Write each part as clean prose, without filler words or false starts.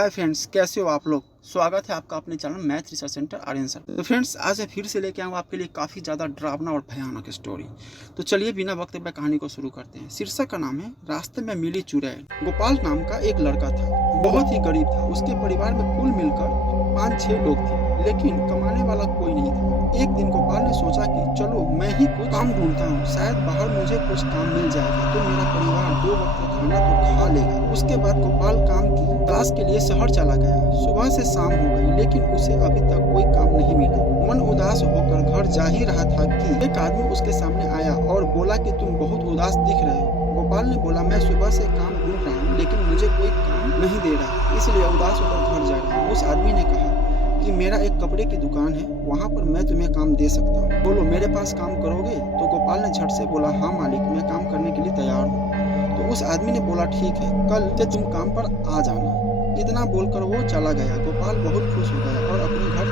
Hi friends, कैसे हो आप लोग। स्वागत है आपका अपने channel math research centre Aryan sir. तो फ्रेंड्स, आज मैं फिर से लेके आऊँ आपके लिए काफ़ी ज़्यादा डरावना और भयानक स्टोरी। तो चलिए बिना वक्त पे कहानी को शुरू करते हैं। शीर्षक का नाम है रास्ते में मिली चुड़ैल। गोपाल नाम का एक लड़का था, बहुत ही गरीब था। उसके परिवार में कुल मिलकर 5-6 लोग थे, लेकिन कमाने वाला कोई नहीं था। एक दिन गोपाल ने सोचा कि चलो मैं ही कुछ काम ढूंढता हूँ, शायद बाहर मुझे कुछ काम मिल जाएगा तो मेरा परिवार 2 वक्त का खाना तो खा लेगा। उसके बाद गोपाल काम की तलाश के लिए शहर चला गया। सुबह से शाम हो गई, लेकिन उसे अभी तक कोई काम नहीं मिला। मन उदास होकर घर जा ही रहा था कि एक आदमी उसके सामने आया और बोला कि तुम बहुत उदास दिख रहे हो। गोपाल ने बोला, मैं सुबह से काम ढूंढ रहा हूँ, लेकिन मुझे कोई काम नहीं दे रहा, इसलिए उदास होकर घर जा रहा हूँ। उस आदमी ने कहा कि मेरा एक कपड़े की दुकान है, वहाँ पर मैं तुम्हें काम दे सकता हूँ, बोलो मेरे पास काम करोगे। तो गोपाल ने झट से बोला, हाँ मालिक, मैं काम करने के लिए तैयार हूँ। तो उस आदमी ने बोला, ठीक है, कल से तुम काम पर आ जाना। इतना बोलकर वो चला गया। गोपाल बहुत खुश हो गया और अपने घर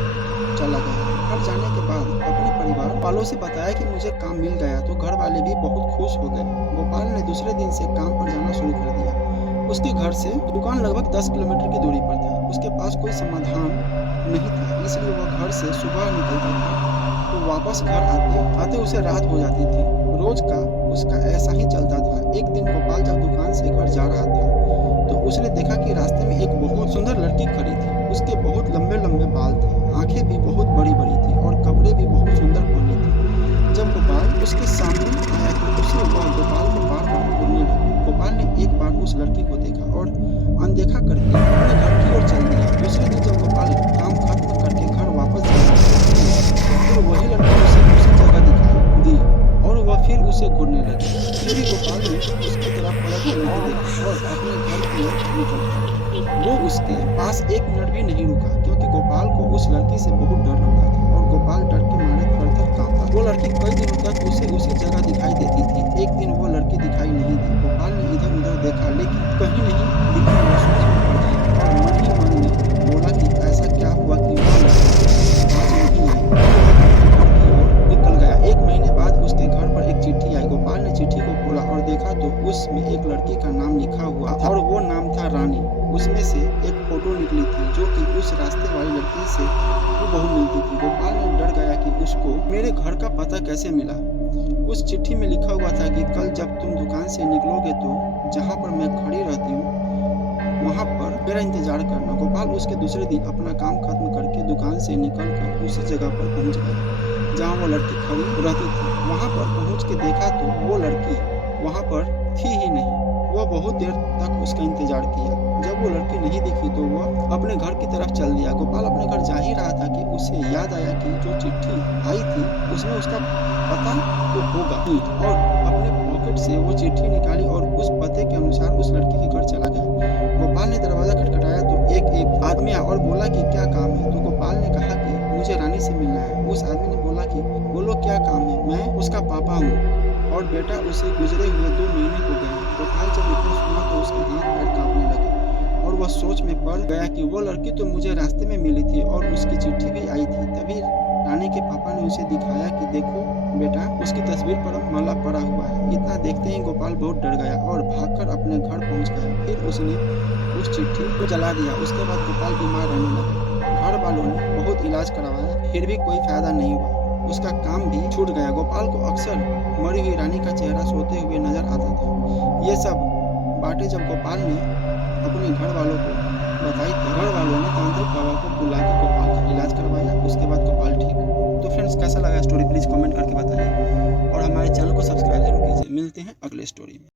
चला गया। घर जाने के बाद अपने परिवार वालों से बताया कि मुझे काम मिल गया, तो घर वाले भी बहुत खुश हो गए। गोपाल ने दूसरे दिन से काम पर जाना शुरू कर दिया। उसके घर से दुकान लगभग 10 किलोमीटर की दूरी पर था। उसके पास कोई समाधान नहीं था, इसलिए वह घर से सुबह निकलता था तो वापस घर आते आते उसे रात हो जाती थी। रोज का उसका ऐसा ही चलता था। एक दिन गोपाल जब दुकान से घर जा रहा था तो उसने देखा कि रास्ते में एक बहुत सुंदर लड़की खड़ी थी। उसके बहुत लंबे लंबे बाल थे, आंखें भी बहुत बड़ी बड़ी थी और कपड़े भी बहुत सुंदर पहने थे। जब गोपाल उसके सामने आया तो उसे वह गोपाल को बार बार घूरने लगी। गोपाल ने एक बार उस लड़की को देखा और अनदेखा करके अपने घर की ओर चल दिया। दूसरे दिन जब गोपाल काम खत्म करके घर वापस जा रहा था तो वही लड़की उसे उसी जगह दिखाई दी और वह फिर उसे घूरने लगी। फिर भी गोपाल ने उसकी तरफ पलट कर नहीं देखा और अपने घर की ओर निकल गया। वो उसके पास 1 मिनट भी नहीं रुका, क्योंकि गोपाल को उस लड़की से बहुत डर लगता था और गोपाल डर के मारे थर-थर कांपता। वो लड़की कई दिनों तक उसे उसी जगह दिखाई देती थी। एक दिन वो लड़की दिखाई नहीं दी। गोपाल ने इधर-उधर देखा, लेकिन कहीं नहीं दिखी। वो सोच में पड़ गया और मन ही मन में बोला कि ऐसा क्या हुआ कि वो लड़की आज नहीं आई। घर की ओर निकल गया। 1 महीने बाद उसके घर पर एक चिट्ठी आई। गोपाल ने चिट्ठी को खोला और देखा तो उसमें एक लड़की का नाम लिखा हुआ था और वो नाम था रानी। उसमें से एक फोटो निकली थी जो कि उस रास्ते वाली लड़की से हूबहू मिलती थी। गोपाल ने डर गया कि उसको मेरे घर का पता कैसे मिला। उस चिट्ठी में लिखा हुआ था कि कल जब तुम दुकान से निकलोगे तो जहाँ पर मैं खड़ी रहती हूँ वहाँ पर मेरा इंतजार करना। गोपाल उसके दूसरे दिन अपना काम खत्म करके दुकान से निकलकर उसी जगह पर पहुँच गया जहाँ वो लड़की खड़ी रहती थी। वहाँ पर पहुँच के देखा तो वो लड़की वहाँ पर थी ही नहीं। वह बहुत देर तक उसका इंतजार किया। जब वो लड़की नहीं दिखी तो वह अपने घर की तरफ चल दिया। गोपाल अपने घर जा ही रहा था कि उसे याद आया कि जो चिट्ठी आई थी उसमें उसका पता तो होगा ही, और अपने पॉकेट से वो चिट्ठी निकाली और उस पते के अनुसार उस लड़की के घर चला गया। गोपाल ने दरवाजा खटखटाया तो एक आदमी आया और बोला कि क्या काम है। तो गोपाल ने कहा कि मुझे रानी से मिलना है। उस आदमी ने बोला कि बोलो क्या काम है, मैं उसका पापा हूँ और बेटा उसे गुजरे हुए 2 महीने हो गए। गोपाल जब इतना सुना तो उसके हाथ पैर कांपने लगे और वह सोच में पड़ गया कि वो लड़की तो मुझे रास्ते में मिली थी और उसकी चिट्ठी भी आई थी। तभी रानी के पापा ने उसे दिखाया कि देखो बेटा, उसकी तस्वीर पर माला पड़ा हुआ है। इतना देखते ही गोपाल बहुत डर गया और भागकर अपने घर पहुंच गया। फिर उसने उस चिट्ठी को जला दिया। उसके बाद गोपाल बीमार रहने लगा। घर वालों ने बहुत इलाज करवाया, फिर भी कोई फायदा नहीं हुआ। उसका काम भी छूट गया। गोपाल को अक्सर मरी हुई रानी का चेहरा सोते हुए नजर आता था। ये सब बातें जब गोपाल ने अपने घर वालों को बताई तो घर वालों ने तांत्रिक बाबा को बुला के गोपाल का इलाज करवाया। उसके बाद गोपाल ठीक हुआ। तो फ्रेंड्स, कैसा लगा स्टोरी प्लीज कमेंट करके बताइए और हमारे चैनल को सब्सक्राइब जरूर कीजिए। मिलते हैं अगले स्टोरी में।